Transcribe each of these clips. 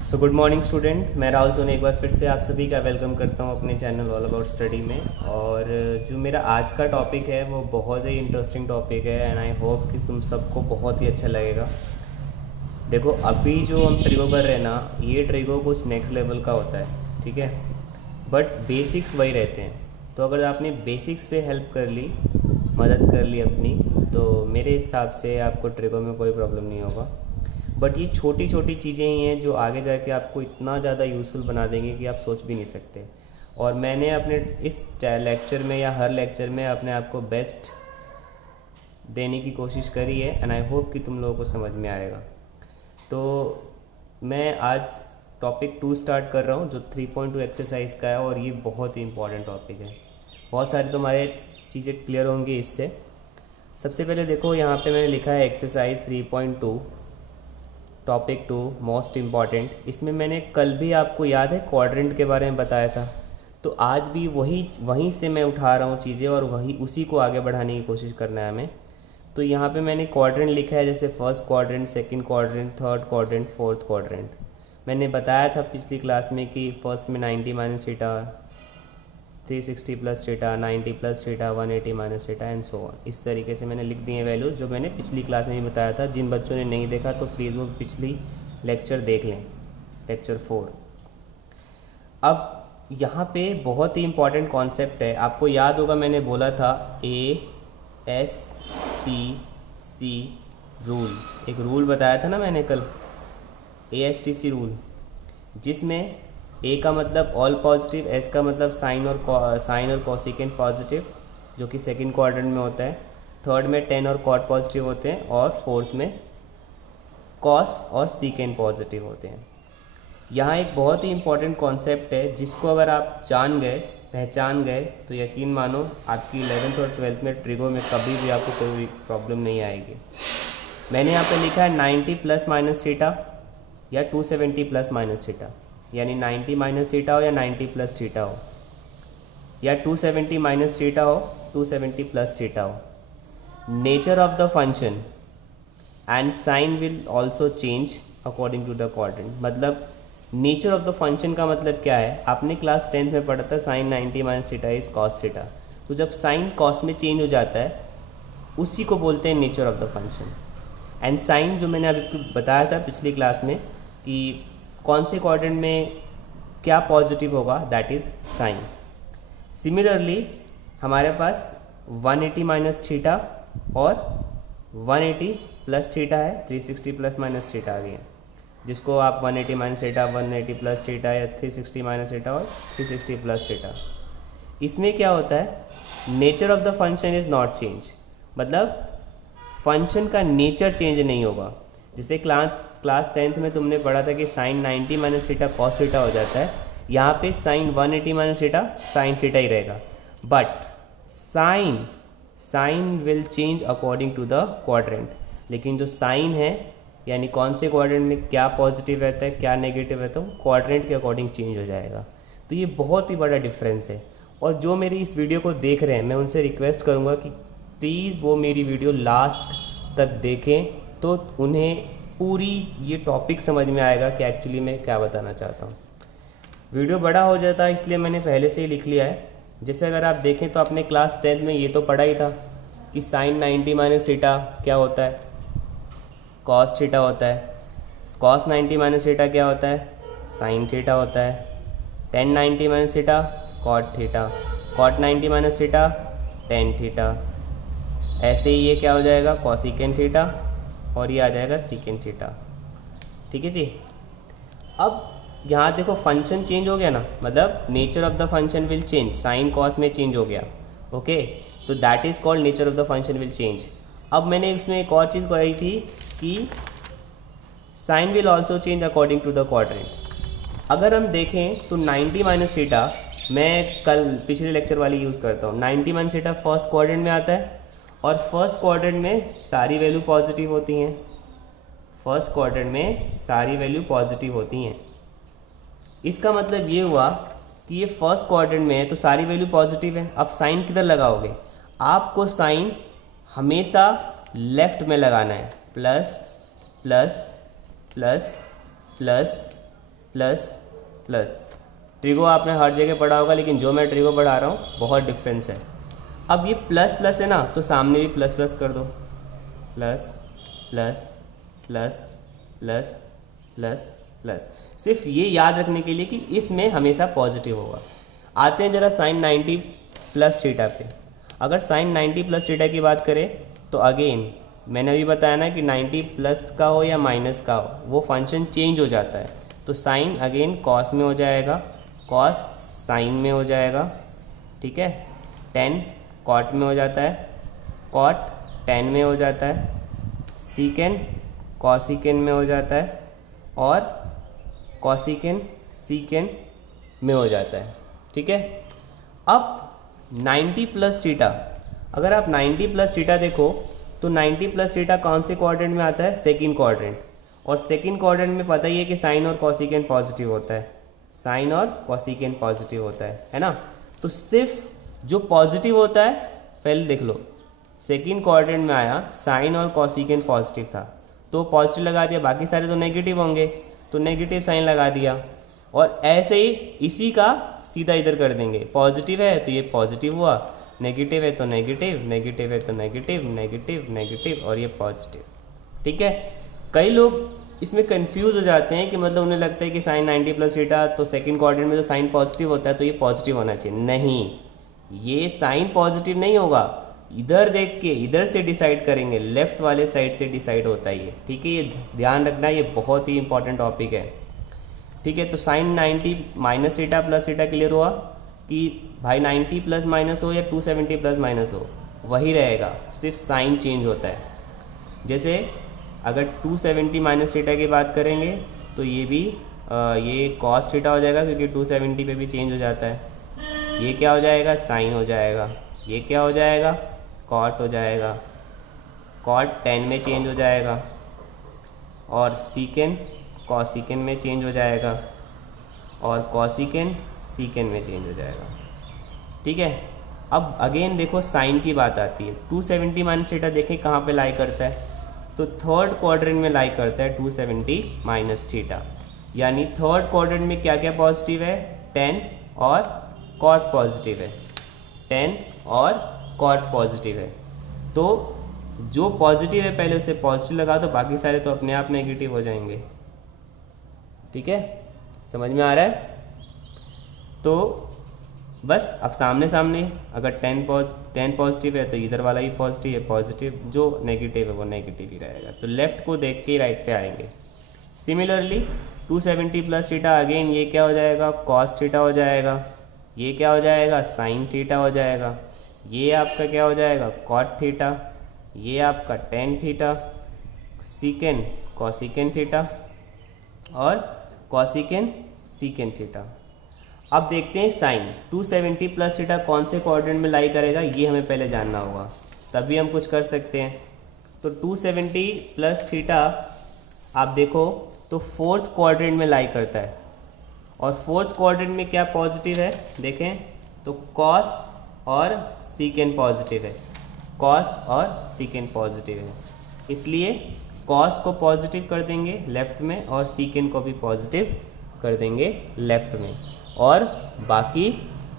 So good morning student, मैं राहुल सोनी एक बार फिर से आप सभी का वेलकम करता हूं अपने चैनल ऑल अबाउट स्टडी में। और जो मेरा आज का टॉपिक है वो बहुत ही इंटरेस्टिंग टॉपिक है एंड आई होप कि तुम सबको बहुत ही अच्छा लगेगा। देखो, अभी जो हम ट्रिगो कर रहे हैं ना, ये ट्रिगो कुछ नेक्स्ट लेवल का होता है, ठीक है, बट बेसिक्स वही रहते हैं। तो अगर आपने बेसिक्स पे हेल्प कर ली, मदद कर ली अपनी, तो मेरे हिसाब से आपको ट्रिगो में कोई प्रॉब्लम नहीं होगा। बट ये छोटी छोटी चीज़ें ही हैं जो आगे जाके आपको इतना ज़्यादा यूज़फुल बना देंगे कि आप सोच भी नहीं सकते। और मैंने अपने इस लेक्चर में या हर लेक्चर में अपने आप को बेस्ट देने की कोशिश करी है एंड आई होप कि तुम लोगों को समझ में आएगा। तो मैं आज टॉपिक 2 स्टार्ट कर रहा हूँ जो 3.2 एक्सरसाइज का है, और ये बहुत ही इंपॉर्टेंट टॉपिक है। बहुत सारी तुम्हारे चीज़ें क्लियर होंगी इससे। सबसे पहले देखो, यहाँ पे मैंने लिखा है एक्सरसाइज 3.2 टॉपिक 2 मोस्ट इम्पॉर्टेंट। इसमें मैंने कल भी, आपको याद है, क्वाड्रेंट के बारे में बताया था। तो आज भी वहीं से मैं उठा रहा हूँ चीज़ें और उसी को आगे बढ़ाने की कोशिश करना है हमें। तो यहाँ पे मैंने क्वाड्रेंट लिखा है, जैसे first quadrant, second quadrant, third quadrant, fourth quadrant. मैंने बताया था पिछली क्लास में कि फर्स्ट में 90 minus theta, 360 plus theta, 90 plus theta, 180 minus theta and so on. इस तरीके से मैंने लिख दिए वैल्यूज़, जो मैंने पिछली क्लास में ही बताया था। जिन बच्चों ने नहीं देखा तो प्लीज़ वो पिछली लेक्चर देख लें, लेक्चर 4। अब यहाँ पे बहुत ही इंपॉर्टेंट कॉन्सेप्ट है। आपको याद होगा, मैंने बोला था ASTC रूल। एक रूल बताया था ना मैंने कल, ASTC रूल, जिसमें ए का मतलब ऑल पॉजिटिव, एस का मतलब साइन और कोसिकेंट पॉजिटिव, जो कि सेकंड क्वाड्रेंट में होता है। थर्ड में टेन और कॉट पॉजिटिव होते हैं, और फोर्थ में कॉस और सीकेंट पॉजिटिव होते हैं। यहाँ एक बहुत ही इंपॉर्टेंट कॉन्सेप्ट है, जिसको अगर आप पहचान गए तो यकीन मानो आपकी 11th और 12th में ट्रिगो में कभी भी आपको कोई प्रॉब्लम नहीं आएगी। मैंने यहाँ पे लिखा है 90 प्लस माइनस थीटा या 270 प्लस माइनस थीटा, यानी 90 माइनस थीटा हो या 90 प्लस थीटा हो, या 270 माइनस थीटा हो, 270 प्लस थीटा हो। Nature of the function and sign will also change according to the quadrant. मतलब नेचर ऑफ द फंक्शन का मतलब क्या है, आपने क्लास 10th में पढ़ा था sine 90 minus theta is cos theta. तो जब साइन कॉस में चेंज हो जाता है, उसी को बोलते हैं nature of the function. And sign, जो मैंने अभी बताया था पिछली क्लास में कि कौन से क्वाड्रेंट में क्या पॉजिटिव होगा, दैट इज साइन। सिमिलरली हमारे पास 180 माइनस थीटा और 180 प्लस थीटा है, 360 प्लस माइनस थीटा आ गया, जिसको आप 180 माइनस थीटा, 180 प्लस थीटा या 360 माइनस थीटा और 360 प्लस थीटा। इसमें क्या होता है, nature of the function is not change, मतलब फंक्शन का नेचर चेंज नहीं होगा। जैसे क्लास 10th में तुमने पढ़ा था कि sine 90 minus theta cos theta हो जाता है, यहाँ पे sine 180 minus theta sine theta ही रहेगा। But sine will change according to the quadrant. लेकिन जो साइन है, यानी कौन से क्वाड्रेंट में क्या पॉजिटिव रहता है, क्या नेगेटिव रहता है, वो क्वाड्रेंट के अकॉर्डिंग चेंज हो जाएगा। तो ये बहुत ही बड़ा डिफरेंस है। और जो मेरी इस वीडियो को देख रहे हैं, मैं उनसे रिक्वेस्ट करूँगा कि प्लीज़ वो मेरी वीडियो लास्ट तक देखें, तो उन्हें पूरी ये टॉपिक समझ में आएगा कि एक्चुअली मैं क्या बताना चाहता हूँ। वीडियो बड़ा हो जाता है, इसलिए मैंने पहले से ही लिख लिया है। जैसे अगर आप देखें तो अपने क्लास 10th में ये तो पढ़ा ही था कि साइन 90 माइनस थीटा क्या होता है, कॉस थीटा होता है। कॉस 90 माइनस थीटा क्या होता है, साइन थीटा होता है। Tan 90 minus theta, cot theta. Cot 90 minus theta, tan theta. ऐसे ही ये क्या हो जाएगा, कॉसिकेंट थीटा, और ये आ जाएगा सीकेंट थीटा। ठीक है जी। अब यहाँ देखो, फंक्शन चेंज हो गया ना, मतलब nature of the function will change, sine cos में चेंज हो गया। ओके, तो that is called nature of the function will change. अब मैंने इसमें एक और चीज़ कही थी कि sign will also change according to the quadrant. अगर हम देखें तो 90 माइनस थीटा, मैं कल पिछले लेक्चर वाली यूज़ करता हूँ। 90 माइनस थीटा फर्स्ट क्वाड्रेंट में आता है, और फर्स्ट क्वाड्रेंट में सारी वैल्यू पॉजिटिव होती हैं। फर्स्ट क्वाड्रेंट में सारी वैल्यू पॉजिटिव होती हैं। इसका मतलब ये हुआ कि ये फर्स्ट क्वाड्रेंट में है तो सारी वैल्यू पॉजिटिव है। अब साइन किधर लगाओगे, आपको साइन हमेशा लेफ्ट में लगाना है, plus plus plus plus plus plus. Trigo आपने हर जगह पढ़ा होगा, लेकिन जो मैं ट्रिगो पढ़ा रहा हूँ बहुत डिफरेंस है। अब ये प्लस प्लस है ना, तो सामने भी प्लस प्लस कर दो, plus plus plus plus plus plus. सिर्फ ये याद रखने के लिए कि इसमें हमेशा पॉजिटिव होगा। आते हैं जरा साइन 90 प्लस थीटा पे। अगर साइन 90 प्लस थीटा की बात करें तो अगेन मैंने अभी बताया ना कि 90 प्लस का हो या माइनस का हो, वो फंक्शन चेंज हो जाता है। तो साइन अगेन कॉस में हो जाएगा, कॉस साइन में हो जाएगा, ठीक है। टेन कॉट में हो जाता है, कॉट टेन में हो जाता है, सीकेन कॉसिकेन में हो जाता है, और कॉसिकेन सीकेन में हो जाता है, ठीक है। अब 90 प्लस थीटा, अगर आप 90 प्लस थीटा देखो तो 90 प्लस थीटा कौन से क्वाड्रेंट में आता है? Second quadrant. और सेकंड क्वाड्रेंट में पता ही है कि साइन और कॉसिकेन पॉजिटिव होता है, साइन और कॉसिकेन पॉजिटिव होता है ना। तो सिर्फ जो पॉजिटिव होता है, पहले देख लो, सेकंड क्वाड्रेंट में आया, साइन और कॉसिकेन पॉजिटिव था तो पॉजिटिव लगा दिया, बाकी सारे तो नेगेटिव होंगे तो नेगेटिव साइन लगा दिया। और ऐसे ही इसी का सीधा इधर कर देंगे, पॉजिटिव है तो ये पॉजिटिव हुआ, नेगेटिव है तो नेगेटिव, नेगेटिव है तो नेगेटिव, नेगेटिव नेगेटिव, और ये पॉजिटिव, ठीक है। कई लोग इसमें कंफ्यूज हो जाते हैं कि मतलब उन्हें लगता है कि साइन 90 प्लस थीटा तो सेकंड क्वाड्रेंट में तो साइन पॉजिटिव होता है तो ये पॉजिटिव होना चाहिए। नहीं, ये साइन पॉजिटिव नहीं होगा, इधर देख के इधर से डिसाइड करेंगे, लेफ्ट वाले साइड से डिसाइड होता है ये, ठीक है। ये ध्यान रखना, ये बहुत ही इंपॉर्टेंट टॉपिक है, ठीक है। तो sine 90 minus theta plus theta clear हुआ कि भाई 90 प्लस माइनस हो या 270 प्लस माइनस हो वही रहेगा, सिर्फ साइन चेंज होता है। जैसे अगर 270 माइनस थीटा की बात करेंगे तो ये भी ये कॉस थीटा हो जाएगा, क्योंकि 270 पे भी चेंज हो जाता है। ये क्या हो जाएगा? साइन हो जाएगा। ये क्या हो जाएगा? कॉट हो जाएगा। कॉट 10 में चेंज हो जाएगा, और सीकेन कॉसिकेन में चेंज हो जाएगा, और कॉसिकेन सीकेन में चेंज हो जाएगा, ठीक है। अब अगेन देखो साइन की बात आती है। 270 माइनस थीटा देखें कहाँ पे लाई करता है, तो थर्ड क्वाड्रेंट में लाई करता है 270 माइनस थीटा। यानी थर्ड क्वाड्रेंट में क्या क्या पॉजिटिव है? 10 और कॉट पॉजिटिव है, 10 और कॉट पॉजिटिव है। तो जो पॉजिटिव है पहले उसे पॉजिटिव लगा दो, बाकी सारे तो अपने आप नेगेटिव हो जाएंगे, ठीक है। समझ में आ रहा है? तो बस अब सामने सामने अगर 10 पॉजिटिव है तो इधर वाला ही पॉजिटिव है, पॉजिटिव जो नेगेटिव है वो नेगेटिव ही रहेगा। तो लेफ्ट को देख के ही राइट पे आएंगे। सिमिलरली 270 प्लस थीटा, अगेन ये क्या हो जाएगा? कॉस थीटा हो जाएगा। ये क्या हो जाएगा? साइन थीटा हो जाएगा। ये आपका क्या हो जाएगा? Cot theta. ये आपका tan theta, secant cosecant theta, और कॉसिकेन सीकेन थीटा। अब देखते हैं साइन 270 प्लस थीटा कौन से क्वाड्रेंट में लाई करेगा, ये हमें पहले जानना होगा, तभी हम कुछ कर सकते हैं। तो 270 प्लस थीटा आप देखो तो फोर्थ क्वाड्रेंट में लाई करता है, और फोर्थ क्वाड्रेंट में क्या पॉजिटिव है देखें तो कॉस और सीकेन पॉजिटिव है, कॉस और सीकेन पॉजिटिव है, इसलिए कॉस को पॉजिटिव कर देंगे लेफ्ट में और सीकेन को भी पॉजिटिव कर देंगे लेफ्ट में, और बाकी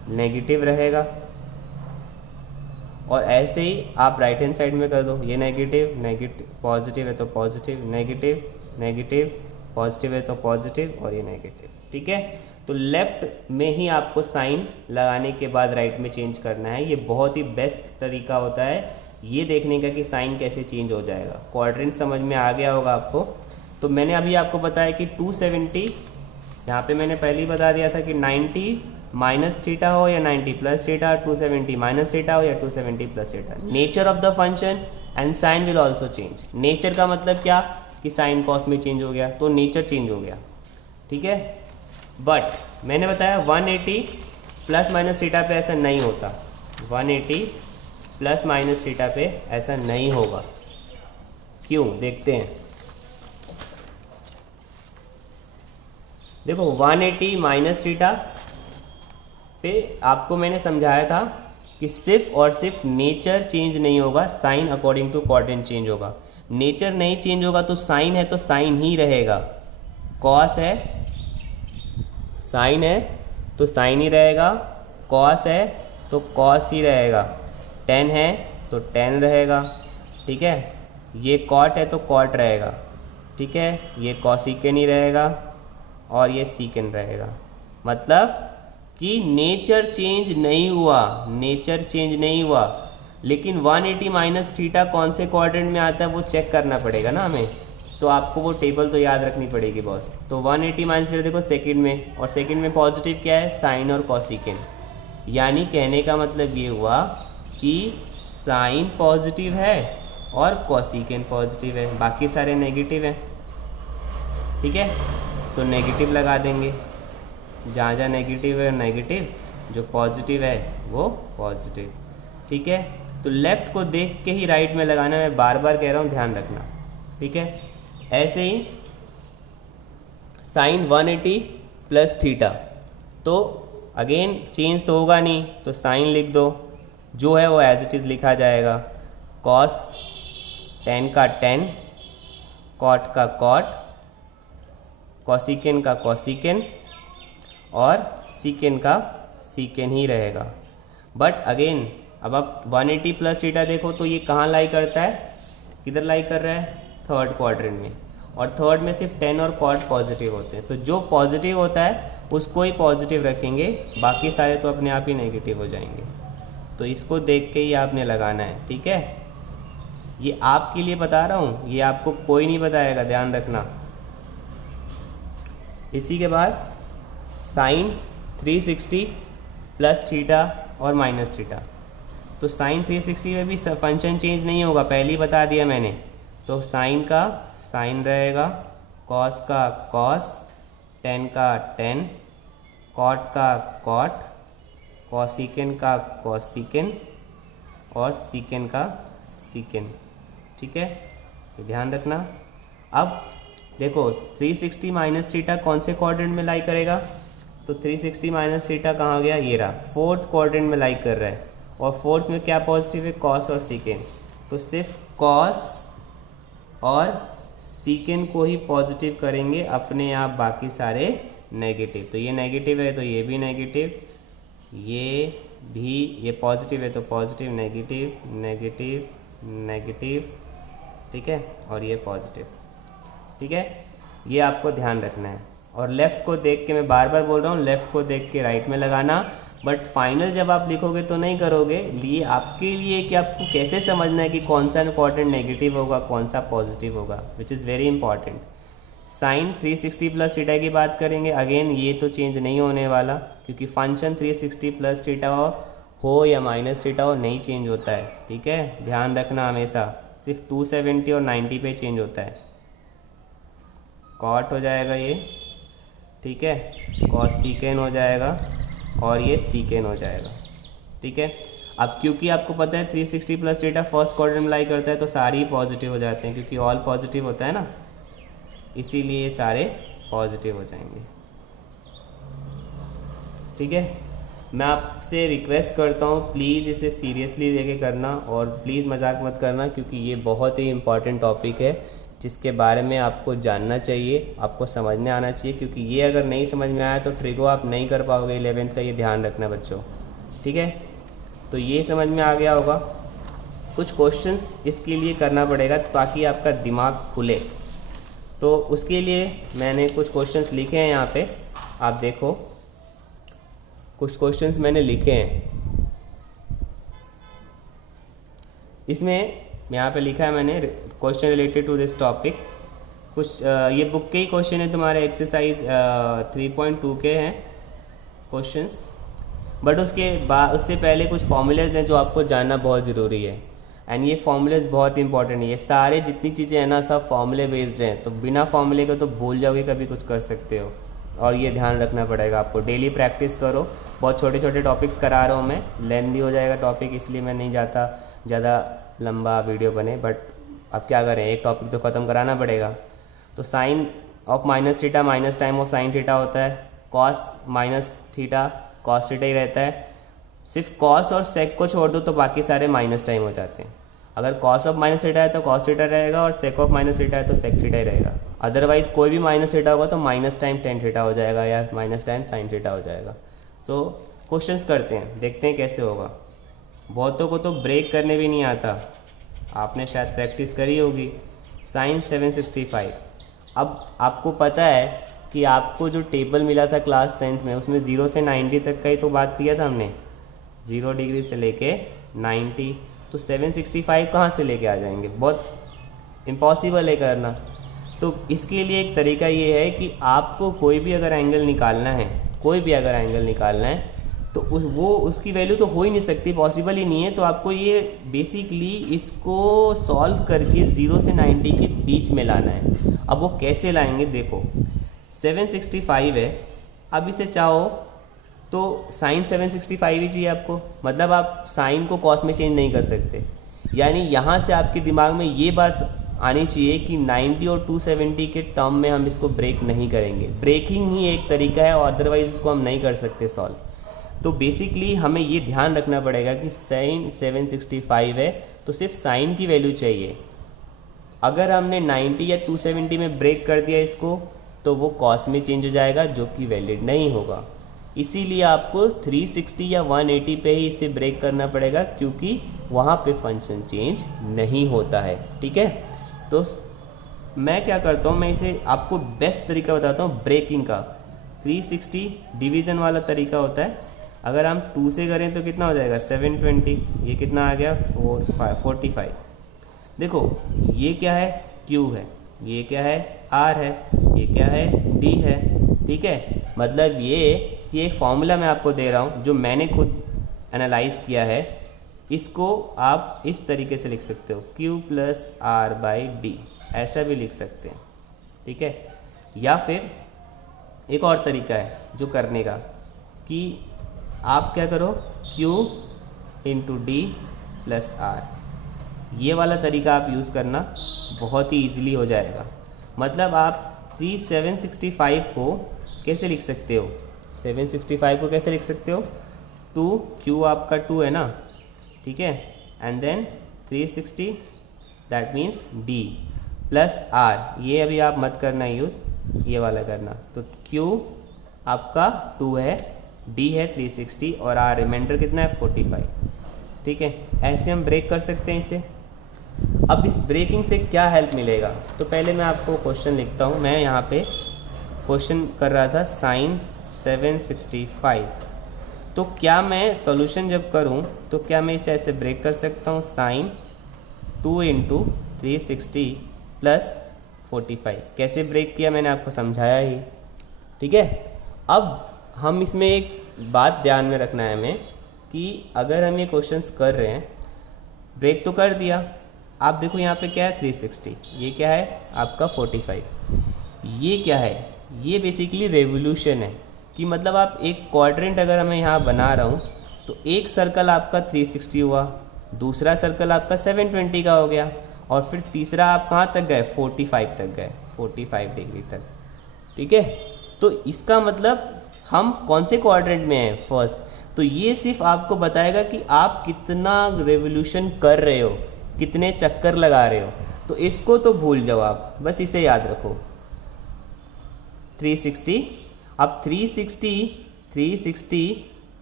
नेगेटिव रहेगा। और ऐसे ही आप राइट हैंड साइड में कर दो, ये नेगेटिव नेगेटिव, पॉजिटिव है तो पॉजिटिव, नेगेटिव नेगेटिव, पॉजिटिव है तो पॉजिटिव, और ये नेगेटिव, ठीक है। तो लेफ्ट में ही आपको साइन लगाने के बाद राइट में चेंज करना है। ये बहुत ही बेस्ट तरीका होता है ये देखने का कि साइन कैसे चेंज हो जाएगा। क्वाड्रेंट समझ में आ गया होगा आपको। तो मैंने अभी आपको बताया कि 270, यहाँ पे मैंने पहले ही बता दिया था कि 90 माइनस थीटा हो या 90 प्लस थीटा, 270 माइनस थीटा हो या 270 plus theta, nature of the function and sign will also change. Nature का मतलब क्या कि साइन कॉस में चेंज हो गया तो नेचर चेंज हो गया, ठीक है। बट मैंने बताया 180 प्लस माइनस थीटा पे ऐसा नहीं होता, 180 प्लस माइनस थीटा पे ऐसा नहीं होगा। क्यों? देखते हैं। देखो 180 माइनस थीटा पे आपको मैंने समझाया था कि सिर्फ और सिर्फ नेचर चेंज नहीं होगा, sign according to quadrant change होगा। नेचर नहीं चेंज होगा तो साइन है तो साइन ही रहेगा, कॉस है साइन है तो साइन ही रहेगा, कॉस है तो कॉस ही रहेगा, टेन है तो टेन रहेगा, ठीक है। ये कॉट है तो कॉट रहेगा, ठीक है। ये कॉसिकेन ही रहेगा और ये सीकेन रहेगा। मतलब कि नेचर चेंज नहीं हुआ, नेचर चेंज नहीं हुआ, लेकिन 180 माइनस थीटा कौन से क्वाड्रेंट में आता है वो चेक करना पड़ेगा ना हमें। तो आपको वो टेबल तो याद रखनी पड़ेगी बॉस। तो 180 माइनस थीटा देखो सेकंड में, और सेकंड में पॉजिटिव क्या है, साइन और कॉसिकेन। यानी कहने का मतलब ये हुआ कि साइन पॉजिटिव है और कॉसिकेन पॉजिटिव है, बाकी सारे नेगेटिव हैं, ठीक है। तो नेगेटिव लगा देंगे, जहाँ जहाँ नेगेटिव है नेगेटिव, जो पॉजिटिव है वो पॉजिटिव, ठीक है। तो लेफ़्ट को देख के ही राइट में लगाना, मैं बार बार कह रहा हूँ, ध्यान रखना, ठीक है। ऐसे ही साइन 180 प्लस थीटा, तो अगेन चेंज तो होगा नहीं, तो साइन लिख दो, जो है वो एज इट इज़ लिखा जाएगा। कॉस 10 का 10, कॉट का कॉट, कॉसिकेन का कॉसिकेन और सीकेन का सीकेन ही रहेगा। बट अगेन अब आप 180 प्लस थीटा देखो तो ये कहाँ लाई करता है, किधर लाई कर रहा है, थर्ड क्वाड्रेंट में, और थर्ड में सिर्फ 10 और कॉट पॉजिटिव होते हैं। तो जो पॉजिटिव होता है उसको ही पॉजिटिव रखेंगे, बाकी सारे तो अपने आप ही नेगेटिव हो जाएंगे। तो इसको देख के ही आपने लगाना है, ठीक है। ये आपके लिए बता रहा हूँ, ये आपको कोई नहीं बताएगा, ध्यान रखना। इसी के बाद साइन 360 प्लस थीटा और माइनस थीटा, तो साइन 360 में भी फंक्शन चेंज नहीं होगा, पहले ही बता दिया मैंने। तो साइन का साइन रहेगा, कॉस का कॉस, टेन का 10, कॉट का कॉट, कॉसिकेन का कॉसिकेन और सीकेन का सीकेन, ठीक है। ये ध्यान रखना। अब देखो 360 माइनस थीटा कौन से क्वाड्रेंट में लाई करेगा, तो 360 माइनस थीटा कहाँ गया, ये रहा, फोर्थ क्वाड्रेंट में लाई कर रहा है, और फोर्थ में क्या पॉजिटिव है, कॉस और सीकेन। तो सिर्फ कॉस और सीकेन को ही पॉजिटिव करेंगे, अपने आप बाकी सारे नेगेटिव। तो ये नेगेटिव है तो ये भी नेगेटिव, ये भी, ये पॉजिटिव है तो पॉजिटिव, नेगेटिव नेगेटिव नेगेटिव, ठीक है, और ये पॉजिटिव, ठीक है। ये आपको ध्यान रखना है। और लेफ़्ट को देख के, मैं बार बार बोल रहा हूँ, लेफ़्ट को देख के राइट में लगाना। बट फाइनल जब आप लिखोगे तो नहीं करोगे, लिए आपके लिए कि आपको कैसे समझना है कि कौन सा इंपॉर्टेंट नेगेटिव होगा, कौन सा पॉजिटिव होगा, which is very important. Sine 360 plus theta की बात करेंगे, अगेन ये तो चेंज नहीं होने वाला, क्योंकि फंक्शन 360 प्लस थीटा हो या माइनस थीटा हो नहीं चेंज होता है, ठीक है। ध्यान रखना हमेशा, सिर्फ 270 और 90 पे चेंज होता है। कॉट हो जाएगा ये, ठीक है, कॉसिकेन हो जाएगा और ये सीकेन हो जाएगा, ठीक है। अब क्योंकि आपको पता है 360 प्लस थीटा फर्स्ट क्वाड्रेंट में लाई करता है, तो सारे ही पॉजिटिव हो जाते हैं, क्योंकि ऑल पॉजिटिव होता है ना, इसीलिए सारे पॉजिटिव हो जाएंगे, ठीक है। मैं आपसे रिक्वेस्ट करता हूँ प्लीज़ इसे सीरियसली लेके करना, और प्लीज़ मजाक मत करना, क्योंकि ये बहुत ही इम्पॉर्टेंट टॉपिक है जिसके बारे में आपको जानना चाहिए, आपको समझने आना चाहिए, क्योंकि ये अगर नहीं समझ में आया तो ट्रिगो आप नहीं कर पाओगे 11th का, ये ध्यान रखना बच्चों, ठीक है। तो ये समझ में आ गया होगा। कुछ क्वेश्चंस इसके लिए करना पड़ेगा ताकि आपका दिमाग खुले, तो उसके लिए मैंने कुछ क्वेश्चंस लिखे हैं यहाँ पे, आप देखो, कुछ क्वेश्चंस मैंने लिखे हैं। इसमें यहाँ पे लिखा है मैंने, question related to this topic. कुछ ये बुक के ही क्वेश्चन है, तुम्हारे एक्सरसाइज 3.2 के हैं क्वेश्चंस, बट उससे पहले कुछ फॉर्मूलेज हैं जो आपको जानना बहुत ज़रूरी है, एंड ये फॉर्मूलेज बहुत इंपॉर्टेंट है। ये सारे जितनी चीज़ें हैं ना, सब फॉर्मूले बेस्ड हैं, तो बिना फॉर्मूले के तो भूल जाओगे कभी कुछ कर सकते हो, और ये ध्यान रखना पड़ेगा आपको। डेली प्रैक्टिस करो, बहुत छोटे छोटे टॉपिक्स करा रहा हूँ मैं, लेंथी हो जाएगा टॉपिक, इसलिए मैं नहीं चाहता ज़्यादा लंबा वीडियो बने, बट अब क्या करें, एक टॉपिक तो ख़त्म कराना पड़ेगा। तो sine of minus theta minus time of sine theta होता है, cos minus theta cos theta ही रहता है, सिर्फ कॉस और सेक को छोड़ दो तो बाकी सारे माइनस टाइम हो जाते हैं। अगर कॉस ऑफ माइनस थीटा है तो कॉस थीटा रहेगा, और सेक ऑफ माइनस थीटा है तो सेक थीटा ही रहेगा। अदरवाइज कोई भी माइनस थीटा होगा तो माइनस टाइम टेन थीटा हो जाएगा या माइनस टाइम साइन थीटा हो जाएगा। सो क्वेश्चंस करते हैं, देखते हैं कैसे होगा। बहुतों को तो ब्रेक करने भी नहीं आता, आपने शायद प्रैक्टिस करी होगी। साइन 765। अब आपको पता है कि आपको जो टेबल मिला था क्लास 10th में, उसमें 0 से 90 तक का ही तो बात किया था हमने, 0 डिग्री से लेके 90। तो 765 कहाँ से लेके आ जाएंगे, बहुत इम्पॉसिबल है करना। तो इसके लिए एक तरीका ये है कि आपको कोई भी अगर एंगल निकालना है, तो उसकी वैल्यू तो हो ही नहीं सकती, पॉसिबल ही नहीं है। तो आपको ये बेसिकली इसको सॉल्व करके 0 से 90 के बीच में लाना है। अब वो कैसे लाएंगे, देखो 765 है, अब इसे चाहो तो साइन 765 ही चाहिए आपको, मतलब आप साइन को कॉस में चेंज नहीं कर सकते। यानी यहाँ से आपके दिमाग में ये बात आनी चाहिए कि 90 और 270 के टर्म में हम इसको ब्रेक नहीं करेंगे। ब्रेकिंग ही एक तरीका है, और अदरवाइज इसको हम नहीं कर सकते सॉल्व। तो बेसिकली हमें ये ध्यान रखना पड़ेगा कि साइन 765 है तो सिर्फ साइन की वैल्यू चाहिए। अगर हमने 90 या 270 में ब्रेक कर दिया इसको तो वो कॉस में चेंज हो जाएगा, जो कि वैलिड नहीं होगा। इसीलिए आपको 360 या 180 पे ही इसे ब्रेक करना पड़ेगा, क्योंकि वहाँ पे फंक्शन चेंज नहीं होता है। ठीक है, तो मैं क्या करता हूँ, मैं इसे आपको बेस्ट तरीका बताता हूँ ब्रेकिंग का। 360 डिवीज़न वाला तरीका होता है। अगर हम 2 से करें तो कितना हो जाएगा 720, ये कितना आ गया 45। देखो ये क्या है, Q है, ये क्या है R है, ये क्या है D है। ठीक है, मतलब ये एक फॉर्मूला मैं आपको दे रहा हूँ जो मैंने खुद एनालाइज किया है। इसको आप इस तरीके से लिख सकते हो, Q प्लस R/D, ऐसा भी लिख सकते हैं। ठीक है, या फिर एक और तरीका है जो करने का, कि आप क्या करो, Q into D plus R, ये वाला तरीका आप यूज़ करना, बहुत ही ईजिली हो जाएगा। मतलब आप 765 को कैसे लिख सकते हो, 765 को कैसे लिख सकते हो, 2Q आपका 2 है ना, ठीक है, and then 360 that means D plus R, ये अभी आप मत करना यूज़, ये वाला करना। तो Q आपका 2 है, D है 360 और R रिमाइंडर कितना है 45। ठीक है, ऐसे हम ब्रेक कर सकते हैं इसे। अब इस ब्रेकिंग से क्या हेल्प मिलेगा, तो पहले मैं आपको क्वेश्चन लिखता हूँ। मैं यहाँ पे क्वेश्चन कर रहा था साइन 765। तो क्या मैं सॉल्यूशन जब करूँ तो क्या मैं इसे ऐसे ब्रेक कर सकता हूँ, साइन 2 इंटू 360 प्लस 45। कैसे ब्रेक किया मैंने आपको समझाया ही। ठीक है, अब हम इसमें एक बात ध्यान में रखना है हमें, कि अगर हम ये क्वेश्चंस कर रहे हैं, ब्रेक तो कर दिया, आप देखो यहाँ पे क्या है 360, ये क्या है आपका 45, ये क्या है, ये बेसिकली रेवोल्यूशन है। कि मतलब आप एक क्वाड्रेंट अगर मैं यहाँ बना रहा हूँ तो एक सर्कल आपका 360 हुआ, दूसरा सर्कल आपका 720 का हो गया, और फिर तीसरा आप कहाँ तक गए 45 तक गए, 45 डिग्री तक। ठीक है, तो इसका मतलब हम कौन से क्वाड्रेंट में हैं, फर्स्ट। तो ये सिर्फ आपको बताएगा कि आप कितना रेवोल्यूशन कर रहे हो, कितने चक्कर लगा रहे हो। तो इसको तो भूल जाओ आप, बस इसे याद रखो 360। अब 360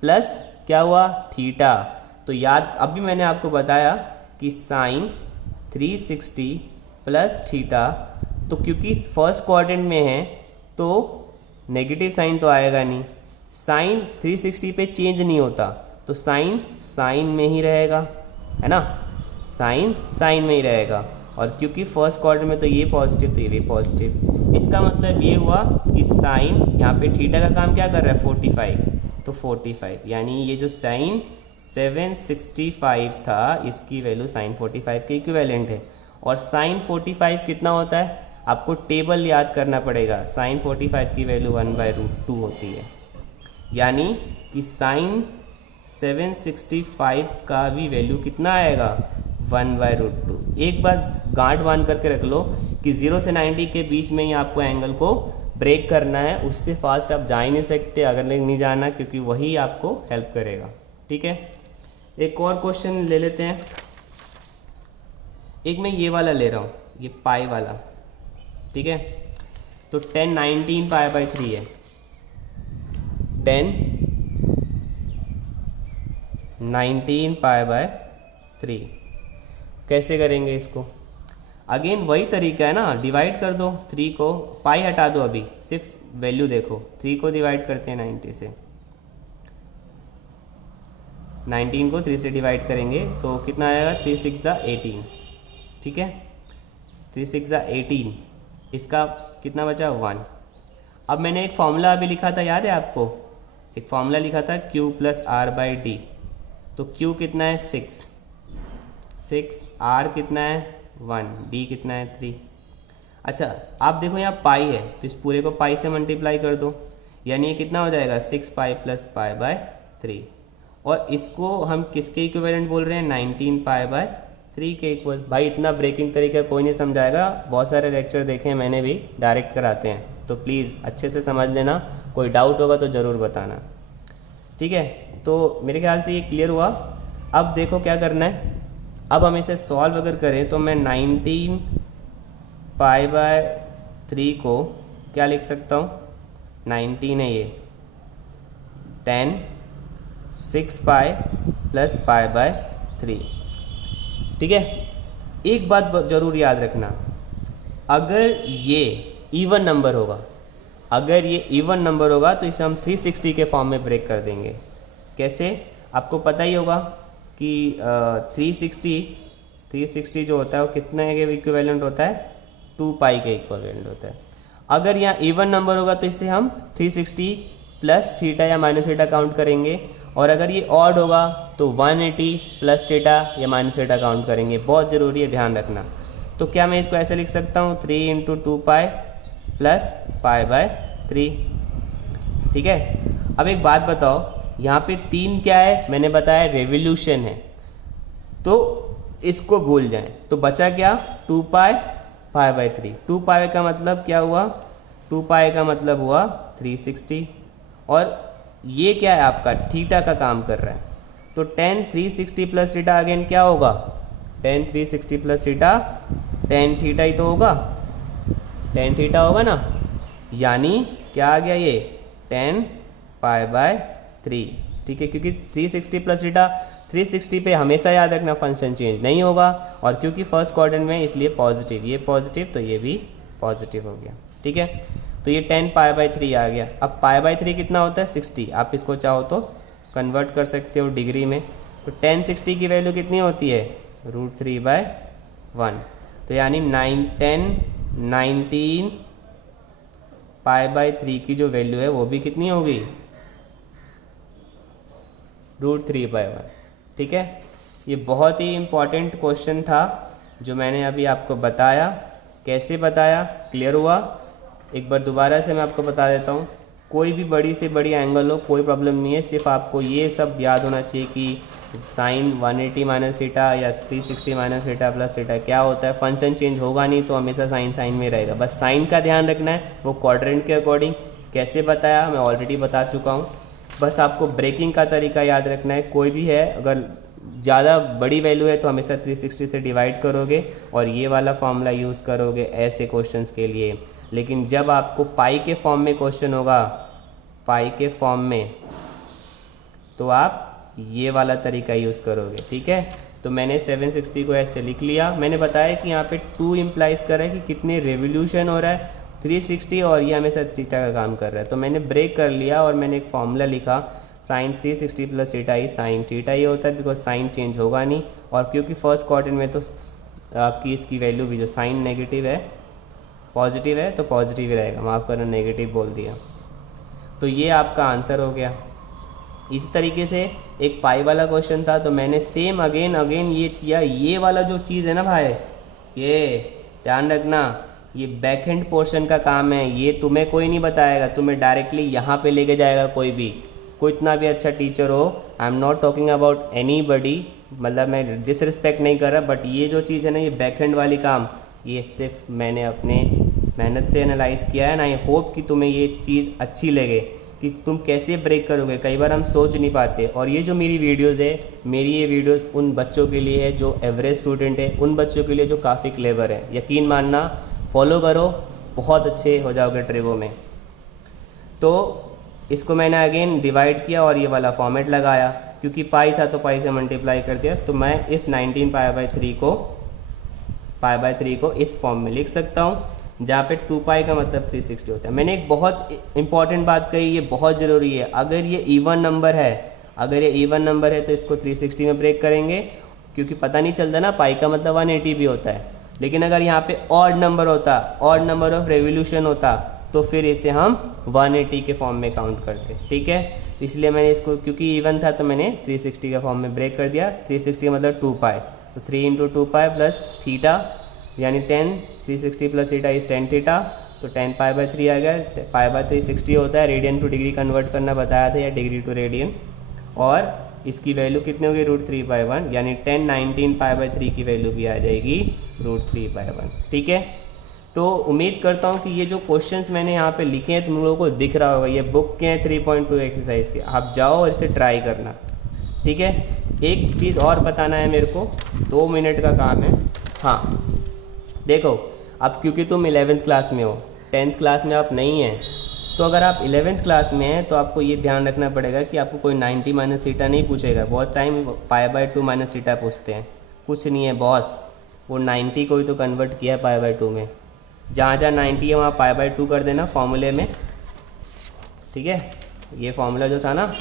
प्लस क्या हुआ थीटा, तो याद अभी मैंने आपको बताया कि साइन 360 प्लस थीटा, तो क्योंकि फर्स्ट क्वाड्रेंट में है तो नेगेटिव साइन तो आएगा नहीं, साइन 360 पे चेंज नहीं होता, तो साइन में ही रहेगा, है ना, साइन में ही रहेगा। और क्योंकि फर्स्ट क्वाड्रेंट में तो ये पॉजिटिव तो ये भी पॉजिटिव, इसका मतलब ये हुआ कि साइन यहाँ पे थीटा का काम क्या कर रहा है 45, तो 45 यानी ये जो साइन 765 था इसकी वैल्यू साइन 45 के इक्विवेलेंट है। और साइन 45 कितना होता है, आपको टेबल याद करना पड़ेगा, साइन 45 की वैल्यू 1/√2 होती है। यानी कि साइन 765 का भी वैल्यू कितना आएगा 1/√2। एक बार गांठ बांध करके रख लो कि 0 से 90 के बीच में ही आपको एंगल को ब्रेक करना है, उससे फास्ट आप जा ही नहीं सकते अगर नहीं जाना, क्योंकि वही आपको हेल्प करेगा। ठीक है, एक और क्वेश्चन ले लेते हैं। एक मैं ये वाला ले रहा हूँ, ये पाई वाला, ठीक है। तो 10 19 पाई बाई 3 है, 10 19 पाई बाय 3। कैसे करेंगे इसको? अगेन वही तरीका है ना, डिवाइड कर दो 3 को, पाई हटा दो, अभी सिर्फ वैल्यू देखो, 3 को डिवाइड करते हैं 90 से, 19 को 3 से डिवाइड करेंगे तो कितना आएगा, 3 6 18, ठीक है, 3 6 18, इसका कितना बचा 1। अब मैंने एक फॉर्मूला अभी लिखा था, याद है आपको, एक फॉर्मूला लिखा था Q plus R by D. तो Q कितना है 6, R कितना है 1, D कितना है 3। अच्छा आप देखो यहाँ पाई है तो इस पूरे को पाई से मल्टीप्लाई कर दो, यानी ये कितना हो जाएगा 6 पाई प्लस पाई बाय 3। और इसको हम किसके इक्विवेलेंट बोल रहे हैं, 19 पाई बाय 3 के इक्वल। भाई इतना ब्रेकिंग तरीका कोई नहीं समझाएगा, बहुत सारे लेक्चर देखे हैं मैंने भी, डायरेक्ट कराते हैं, तो प्लीज़ अच्छे से समझ लेना, कोई डाउट होगा तो ज़रूर बताना, ठीक है। तो मेरे ख्याल से ये क्लियर हुआ। अब देखो क्या करना है, अब हम इसे सॉल्व अगर करें तो मैं 19 पाई बाय 3 को क्या लिख सकता हूँ, 19 है ये, 10 6 पाई प्लस पाई बाय 3, ठीक है। एक बात जरूर याद रखना, अगर ये इवन नंबर होगा, अगर ये इवन नंबर होगा तो इसे हम 360 के फॉर्म में ब्रेक कर देंगे। कैसे, आपको पता ही होगा कि 360 जो होता है वो कितने के इक्विवेलेंट होता है, 2 पाई के इक्विवेलेंट होता है। अगर यहाँ इवन नंबर होगा तो इसे हम 360 प्लस थीटा या माइनस थीटा काउंट करेंगे, और अगर ये ऑड होगा तो 180 प्लस थीटा या माइनस थीटा काउंट करेंगे। बहुत ज़रूरी है, ध्यान रखना। तो क्या मैं इसको ऐसे लिख सकता हूँ, 3 into 2 pi plus pi by 3, ठीक है। अब एक बात बताओ, यहाँ पे 3 क्या है, मैंने बताया रेवोल्यूशन है, तो इसको भूल जाएं, तो बचा क्या, 2 पाई पाई बाय 3। 2 पाई का मतलब क्या हुआ, 2 पाई का मतलब हुआ 360, और ये क्या है आपका, थीटा का काम कर रहा है, तो 10 360 प्लस थीटा अगेन क्या होगा, 10 360 प्लस थीटा 10 थीटा ही तो होगा, 10 थीटा होगा ना, यानी क्या आ गया ये 10 पाई बाय 3, ठीक है। क्योंकि 360 प्लस थीटा, 360 पे हमेशा याद रखना फंक्शन चेंज नहीं होगा, और क्योंकि फर्स्ट क्वाड्रेंट में इसलिए पॉजिटिव, ये पॉजिटिव तो ये भी पॉजिटिव हो गया, ठीक है। तो ये 10 पाई बाय 3 आ गया। अब पाई बाय 3 कितना होता है, 60। आप इसको चाहो तो कन्वर्ट कर सकते हो डिग्री में, तो 10 60 की वैल्यू कितनी होती है, √3/1। तो यानी 19 पाई बाय 3 की जो वैल्यू है वो भी कितनी होगी, √3/1, ठीक है। ये बहुत ही इम्पॉर्टेंट क्वेश्चन था जो मैंने अभी आपको बताया। कैसे बताया, क्लियर हुआ? एक बार दोबारा से मैं आपको बता देता हूँ। कोई भी बड़ी से बड़ी एंगल हो, कोई प्रॉब्लम नहीं है, सिर्फ आपको ये सब याद होना चाहिए कि साइन 180 माइनस थीटा या 360 माइनस थीटा प्लस थीटा क्या होता है। फंक्शन चेंज होगा नहीं तो हमेशा साइन में रहेगा, बस साइन का ध्यान रखना है। वो क्वाड्रेंट के अकॉर्डिंग कैसे बताया मैं ऑलरेडी बता चुका हूँ। बस आपको ब्रेकिंग का तरीका याद रखना है। कोई भी है, अगर ज़्यादा बड़ी वैल्यू है तो हमेशा 360 से डिवाइड करोगे और ये वाला फॉर्मूला यूज़ करोगे ऐसे क्वेश्चंस के लिए। लेकिन जब आपको पाई के फॉर्म में क्वेश्चन होगा, पाई के फॉर्म में, तो आप ये वाला तरीका यूज़ करोगे, ठीक है। तो मैंने 760 को ऐसे लिख लिया। मैंने बताया कि यहाँ पे 2 इम्प्लाइज कर रहा है कि कितने रेवोल्यूशन हो रहा है, 360, और ये हमेशा थीटा का काम कर रहा है। तो मैंने ब्रेक कर लिया और मैंने एक फॉर्मूला लिखा, साइन 360 प्लस थीटा ही साइन थीटा ही होता है, बिकॉज साइन चेंज होगा नहीं। और क्योंकि फर्स्ट क्वाड्रेंट में तो आपकी इसकी वैल्यू भी, जो साइन नेगेटिव है पॉजिटिव है तो पॉजिटिव ही रहेगा, माफ़ करना नेगेटिव बोल दिया। तो ये आपका आंसर हो गया। इस तरीके से एक पाई वाला क्वेश्चन था, तो मैंने सेम अगेन ये किया। ये वाला जो चीज़ है ना भाई, ये ध्यान रखना, ये बैक हैंड पोर्शन का काम है। ये तुम्हें कोई नहीं बताएगा, तुम्हें डायरेक्टली यहाँ पे लेके जाएगा कोई भी, कोई इतना भी अच्छा टीचर हो। I am not talking about any बडी, मतलब मैं डिसरिस्पेक्ट नहीं कर रहा, बट ये जो चीज़ है ना, ये बैक हैंड वाली काम, ये सिर्फ मैंने अपने मेहनत से एनालाइज किया है ना। आई होप कि तुम्हें ये चीज़ अच्छी लगे कि तुम कैसे ब्रेक करोगे, कई बार हम सोच नहीं पाते। और ये जो मेरी वीडियोज़ है, मेरी ये वीडियोज़ उन बच्चों के लिए है जो एवरेज स्टूडेंट है, उन बच्चों के लिए जो काफ़ी क्लेवर है। यकीन मानना, फॉलो करो, बहुत अच्छे हो जाओगे ट्रिगो में। तो इसको मैंने अगेन डिवाइड किया और ये वाला फॉर्मेट लगाया, क्योंकि पाई था तो पाई से मल्टीप्लाई कर दिया। तो मैं इस 19 पाई बाय 3 को इस फॉर्म में लिख सकता हूँ, जहाँ पे 2 पाई का मतलब 360 होता है। मैंने एक बहुत इंपॉर्टेंट बात कही, ये बहुत ज़रूरी है। अगर ये इवन नंबर है तो इसको 360 में ब्रेक करेंगे, क्योंकि पता नहीं चलता ना, पाई का मतलब 180 भी होता है। लेकिन अगर यहाँ पे ऑड नंबर होता, ऑड नंबर ऑफ रेवोल्यूशन होता, तो फिर इसे हम 180 के फॉर्म में काउंट करते। ठीक है, तो इसलिए मैंने इसको, क्योंकि इवन था तो मैंने 360 के फॉर्म में ब्रेक कर दिया। 360 का मतलब 2 पाई, तो 3 × 2 पाई प्लस थीटा यानी 10, 360 प्लस थीटा इज 10 थीटा, तो 10 पाई/3 आ गया। पाई/3 60 होता है, रेडियन टू डिग्री कन्वर्ट करना बताया था, या डिग्री टू रेडियन। और इसकी वैल्यू कितनी होगी, √3/1, यानी 19 पाई/3 की वैल्यू भी आ जाएगी √3/1। ठीक है, तो उम्मीद करता हूँ कि ये जो क्वेश्चंस मैंने यहाँ पे लिखे हैं तुम लोगों को दिख रहा होगा। ये बुक के हैं 3.2 एक्सरसाइज के, आप जाओ और इसे ट्राई करना। ठीक है, एक चीज़ और बताना है मेरे को, 2 मिनट का काम है। हाँ देखो, अब क्योंकि तुम 11th क्लास में हो, 10th क्लास में आप नहीं हैं, तो अगर आप 11th क्लास में हैं तो आपको ये ध्यान रखना पड़ेगा कि आपको कोई 90 माइनस थीटा नहीं पूछेगा। बहुत टाइम पाई/2 माइनस थीटा पूछते हैं। कुछ नहीं है बॉस, वो 90 को ही तो कन्वर्ट किया है पाई/2 में। जहाँ 90 है वहाँ पाई/2 कर देना फॉर्मूले में। ठीक है, ये फॉर्मूला जो था ना,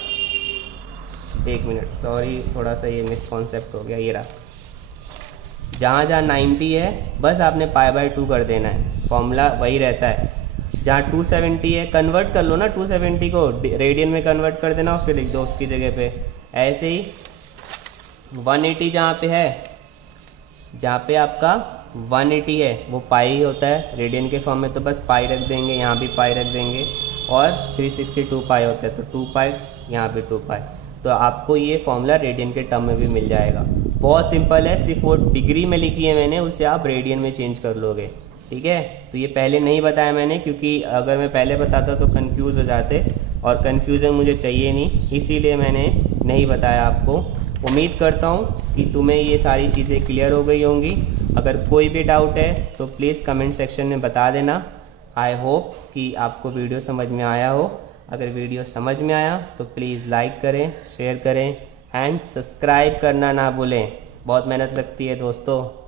1 मिनट, सॉरी थोड़ा सा ये मिसकॉन्सेप्ट हो गया। ये रहा, जहाँ 90 है बस आपने पाई/2 कर देना है, फॉर्मूला वही रहता है। जहाँ 270 है, कन्वर्ट कर लो ना 270 को रेडियन में कन्वर्ट कर देना और फिर लिख दो उसकी जगह पे। ऐसे ही 180 जहाँ पे है, जहाँ पे आपका 180 है वो पाई होता है, रेडियन के फॉर्म में तो बस पाई रख देंगे, यहाँ भी पाई रख देंगे। और 362 पाई होता है, तो 2 पाई, यहाँ भी 2 पाई। तो आपको ये फॉर्मूला रेडियन के टर्म में भी मिल जाएगा। बहुत सिंपल है, सिर्फ वो डिग्री में लिखी है मैंने, उसे आप रेडियन में चेंज कर लोगे। ठीक है, तो ये पहले नहीं बताया मैंने, क्योंकि अगर मैं पहले बताता तो कंफ्यूज हो जाते, और कंफ्यूजन मुझे चाहिए नहीं, इसीलिए मैंने नहीं बताया आपको। उम्मीद करता हूँ कि तुम्हें ये सारी चीज़ें क्लियर हो गई होंगी। अगर कोई भी डाउट है तो प्लीज़ कमेंट सेक्शन में बता देना। आई होप कि आपको वीडियो समझ में आया हो। अगर वीडियो समझ में आया तो प्लीज़ लाइक करें, शेयर करें एंड सब्सक्राइब करना ना भूलें। बहुत मेहनत लगती है दोस्तों।